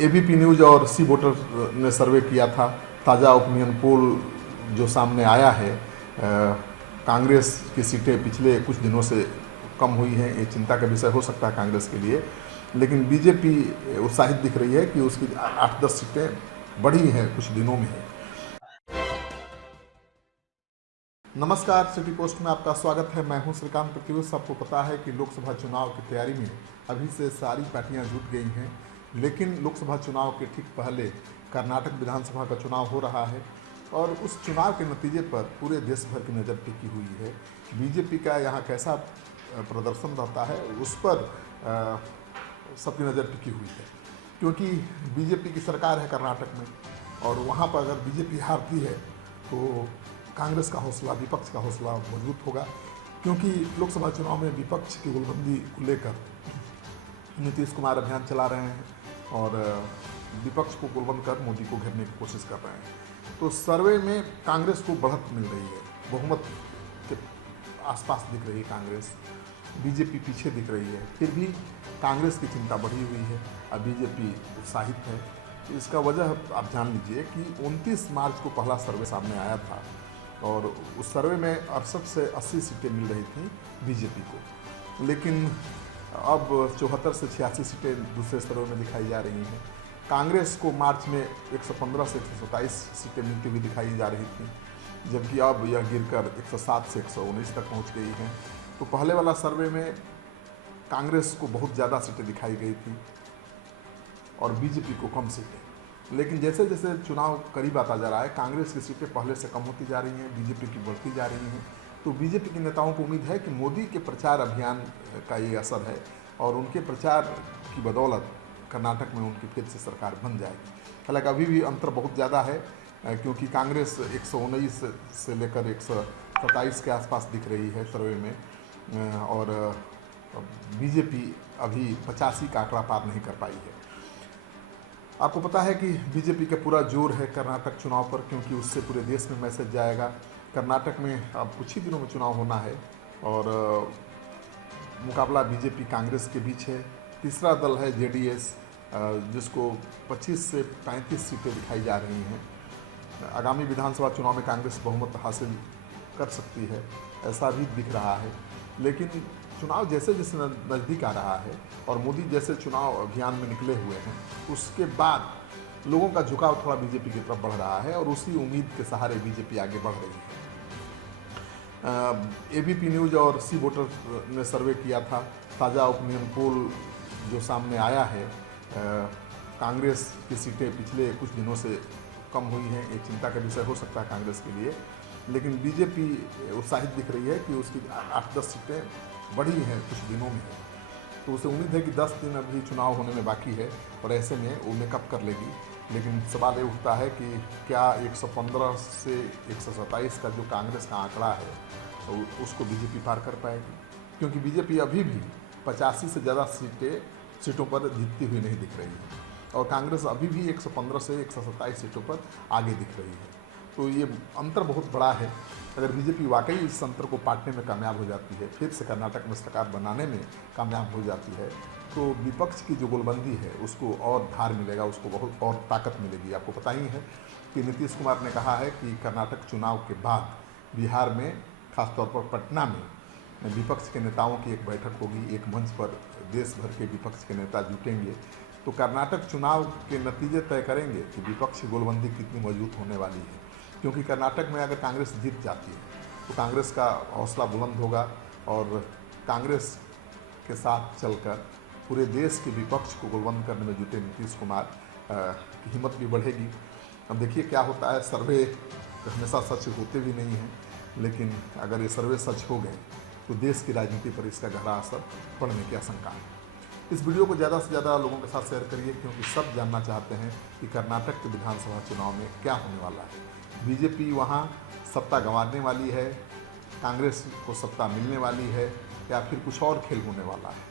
ABP news और सी voter ने सर्वे किया था। ताज़ा ओपिनियन पोल जो सामने आया है, कांग्रेस की सीटें पिछले कुछ दिनों से कम हुई हैं। ये चिंता का विषय हो सकता है कांग्रेस के लिए, लेकिन बीजेपी उत्साहित दिख रही है कि उसकी 8-10 सीटें बढ़ी हैं कुछ दिनों में ही। नमस्कार, सिटी पोस्ट में आपका स्वागत है। मैं हूं श्रीकांत प्रतिवेश। आपको पता है कि लोकसभा चुनाव की तैयारी में अभी से सारी पार्टियां जुट गई हैं, लेकिन लोकसभा चुनाव के ठीक पहले कर्नाटक विधानसभा का चुनाव हो रहा है और उस चुनाव के नतीजे पर पूरे देश भर की नज़र टिकी हुई है। बीजेपी का यहाँ कैसा प्रदर्शन रहता है उस पर सबकी नज़र टिकी हुई है, क्योंकि बीजेपी की सरकार है कर्नाटक में और वहाँ पर अगर बीजेपी हारती है तो कांग्रेस का हौसला, विपक्ष का हौसला मजबूत होगा, क्योंकि लोकसभा चुनाव में विपक्ष की गुलबंदी को लेकर नीतीश कुमार अभियान चला रहे हैं और विपक्ष को गुलबंद कर मोदी को घेरने की कोशिश कर रहे हैं। तो सर्वे में कांग्रेस को बढ़त मिल रही है, बहुमत के आसपास दिख रही है कांग्रेस, बीजेपी पीछे दिख रही है। फिर भी कांग्रेस की चिंता बढ़ी हुई है और बीजेपी उत्साहित है। तो इसका वजह आप जान लीजिए कि 29 मार्च को पहला सर्वे सामने आया था और उस सर्वे में 68 से 80 सीटें मिल रही थी बीजेपी को, लेकिन अब 74 से 86 सीटें दूसरे सर्वे में दिखाई जा रही हैं। कांग्रेस को मार्च में 115 से 127 सीटें मिलती हुई दिखाई जा रही थी, जबकि अब यह गिरकर 107 से 119 तक पहुंच गई है। तो पहले वाला सर्वे में कांग्रेस को बहुत ज़्यादा सीटें दिखाई गई थी और बीजेपी को कम सीटें, लेकिन जैसे जैसे चुनाव करीब आता जा रहा है कांग्रेस की सीटें पहले से कम होती जा रही हैं, बीजेपी की बढ़ती जा रही हैं। तो बीजेपी के नेताओं को उम्मीद है कि मोदी के प्रचार अभियान का ये असर है और उनके प्रचार की बदौलत कर्नाटक में उनकी फिर से सरकार बन जाएगी। हालांकि अभी भी अंतर बहुत ज़्यादा है, क्योंकि कांग्रेस 119 से लेकर 127 के आसपास दिख रही है सर्वे में और बीजेपी अभी 85 का आंकड़ा पार नहीं कर पाई है। आपको पता है कि बीजेपी का पूरा जोर है कर्नाटक चुनाव पर, क्योंकि उससे पूरे देश में मैसेज जाएगा। कर्नाटक में अब कुछ ही दिनों में चुनाव होना है और मुकाबला बीजेपी कांग्रेस के बीच है। तीसरा दल है जेडीएस, जिसको 25 से 35 सीटें दिखाई जा रही हैं। आगामी विधानसभा चुनाव में कांग्रेस बहुमत हासिल कर सकती है, ऐसा भी दिख रहा है। लेकिन चुनाव जैसे जैसे नज़दीक आ रहा है और मोदी जैसे चुनाव अभियान में निकले हुए हैं, उसके बाद लोगों का झुकाव थोड़ा बीजेपी की तरफ बढ़ रहा है और उसी उम्मीद के सहारे बीजेपी आगे बढ़ रही है। एबीपी न्यूज़ और सी वोटर ने सर्वे किया था। ताज़ा ओपिनियन पोल जो सामने आया है, कांग्रेस की सीटें पिछले कुछ दिनों से कम हुई हैं। एक चिंता का विषय हो सकता है कांग्रेस के लिए, लेकिन बीजेपी उत्साहित दिख रही है कि उसकी 8-10 सीटें बढ़ी हैं कुछ दिनों में। तो उसे उम्मीद है कि 10 दिन अभी चुनाव होने में बाकी है और ऐसे में वो मेकअप कर लेगी। लेकिन सवाल ये उठता है कि क्या 115 से 127 का जो कांग्रेस का आंकड़ा है तो उसको बीजेपी पार कर पाएगी, क्योंकि बीजेपी अभी भी 85 से ज़्यादा सीटों पर जीतती हुई नहीं दिख रही है और कांग्रेस अभी भी 115 से 127 सीटों पर आगे दिख रही है। तो ये अंतर बहुत बड़ा है। अगर बीजेपी वाकई इस अंतर को पाटने में कामयाब हो जाती है, फिर से कर्नाटक में सरकार बनाने में कामयाब हो जाती है, तो विपक्ष की जो गोलबंदी है उसको और धार मिलेगा, उसको बहुत और ताकत मिलेगी। आपको पता ही है कि नीतीश कुमार ने कहा है कि कर्नाटक चुनाव के बाद बिहार में, खासतौर पर पटना में विपक्ष के नेताओं की एक बैठक होगी। एक मंच पर देश भर के विपक्ष के नेता जुटेंगे, तो कर्नाटक चुनाव के नतीजे तय करेंगे कि विपक्ष की गोलबंदी कितनी मजबूत होने वाली है। क्योंकि कर्नाटक में अगर कांग्रेस जीत जाती है तो कांग्रेस का हौसला बुलंद होगा और कांग्रेस के साथ चलकर पूरे देश के विपक्ष को गोलबंद करने में जुटे नीतीश कुमार की हिम्मत भी बढ़ेगी। अब देखिए क्या होता है। सर्वे हमेशा सच होते भी नहीं हैं, लेकिन अगर ये सर्वे सच हो गए तो देश की राजनीति पर इसका गहरा असर पड़ने की आशंका है। इस वीडियो को ज़्यादा से ज़्यादा लोगों के साथ शेयर करिए, क्योंकि सब जानना चाहते हैं कि कर्नाटक के विधानसभा चुनाव में क्या होने वाला है। बीजेपी वहाँ सत्ता गंवाने वाली है, कांग्रेस को सत्ता मिलने वाली है, या फिर कुछ और खेल होने वाला है।